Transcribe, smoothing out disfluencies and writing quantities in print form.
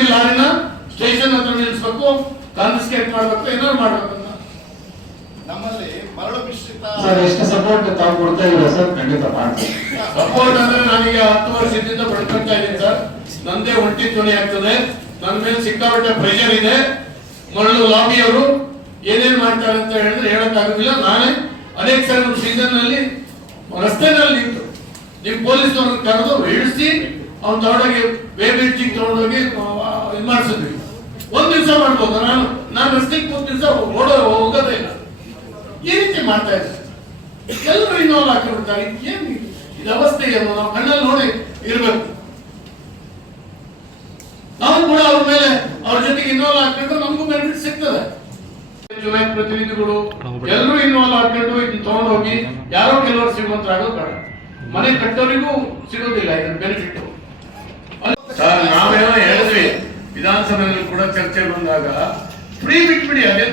ತಗೊಂಡೋಗಿ ಲಾರಿನ ಸ್ಟೇಷನ್ ಹತ್ರ ನಿಲ್ಲಿಸ್ಬೇಕು, ಕಾನ್ಫಿಸ್ಕೇಟ್ ಮಾಡ್ಬೇಕು, ಏನಾದ್ರು ಮಾಡ್ಬೇಕು. ನಮ್ಮಲ್ಲಿ ಮರಳು ಮಿಶ್ರಿತ ಎಷ್ಟು ಸಪೋರ್ಟ್ ತಾವು ಕೊಡ್ತಾ ಇದ್ದೀರಾ ಸರ್? ಖಂಡಿತ ಮಾಡ್ತೀವಿ. ಸಪೋರ್ಟ್ ಅಂದ್ರೆ ನನಗೆ 10 ವರ್ಷದಿಂದ ಬಡ್ಕೊಂತಾ ಇದ್ದೀನಿ ಸರ್. ನಂದೇ ಒಂಟಿ ಧ್ವನಿ ಆಗ್ತದೆ. ನನ್ನ ಮೇಲೆ ಸಿಕ್ಕಾಪಟ್ಟೆ ಪ್ರೆಷರ್ ಇದೆ. ಮರಳು ಲಾಬಿಯವರು ಏನೇನ್ ಮಾಡ್ತಾರೆ ಅಂತ ಹೇಳಿದ್ರೆ ಹೇಳಕ್ಕಾಗುದಿಲ್ಲ. ನಾನೇ ಅನೇಕ ಸಲ ನಮ್ಮ ಸೀಸನ್ ನಲ್ಲಿ ರಸ್ತೆನಲ್ಲಿ ನಿಂತು ನಿಮ್ ಪೊಲೀಸ್ನವ್ರನ್ನ ಕರೆದು ಇಳಿಸಿ ಅವ್ನು ತಗೊಂಡೋಗಿ ವೇ ಬ್ರಿಡ್ಜಿಗೆ ತಗೊಂಡೋಗಿ ಇದು ಮಾಡಿಸಿದ್ವಿ. ಒಂದ್ ದಿವಸ ಮಾಡ್ಬೋದು. ನಾನು ರಸ್ತೆಗೆ 3 ದಿವಸ ಹೋಗೋದೇ ಇಲ್ಲ. ಈ ರೀತಿ ಮಾಡ್ತಾ ಇದ್ದಾರೆ. ಎಲ್ಲರೂ ಇನ್ವಾಲ್ವ್ ಹಾಕಿಬಿಡ್ತಾರೆ. ಏನ್ ಇದು ಅವಸ್ಥೆ ಏನು? ನಾವು ಕಣ್ಣಲ್ಲಿ ನೋಡಿ ಇರ್ಬೇಕು. ನಾವು ಕೂಡ ಅವ್ರ ಮೇಲೆ ಅವ್ರ ಜೊತೆಗೆ ಇನ್ವಾಲ್ವ್ ಹಾಕೊಂಡ್ರೆ ನಮಗೂ ಬೆನಿಫಿಟ್ ಸಿಗ್ತದೆ. ಚುನಾಯಿತ ಪ್ರತಿನಿಧಿಗಳು ಎಲ್ಲರೂ ಇನ್ವಾಲ್ವ್ ಹಾಕೊಂಡು ಇದನ್ನ ತಗೊಂಡೋಗಿ ಯಾರೋ ಕೆಲವರು ಶ್ರೀಮಂತರಾಗೋದು ಬೇಡ. ಮನೆ ಕಟ್ಟೋರಿಗೂ ಸಿಗೋದಿಲ್ಲ ಇದ್ರ ಬೆನಿಫಿಟ್. ನಾವೇನೋ ಹೇಳಿದ್ವಿ ವಿಧಾನಸಭೆಯಲ್ಲಿ ಕೂಡ ಚರ್ಚೆ ಬಂದಾಗ ಫ್ರೀ ಬಿಟ್ಬಿಡಿ. ಅದೇ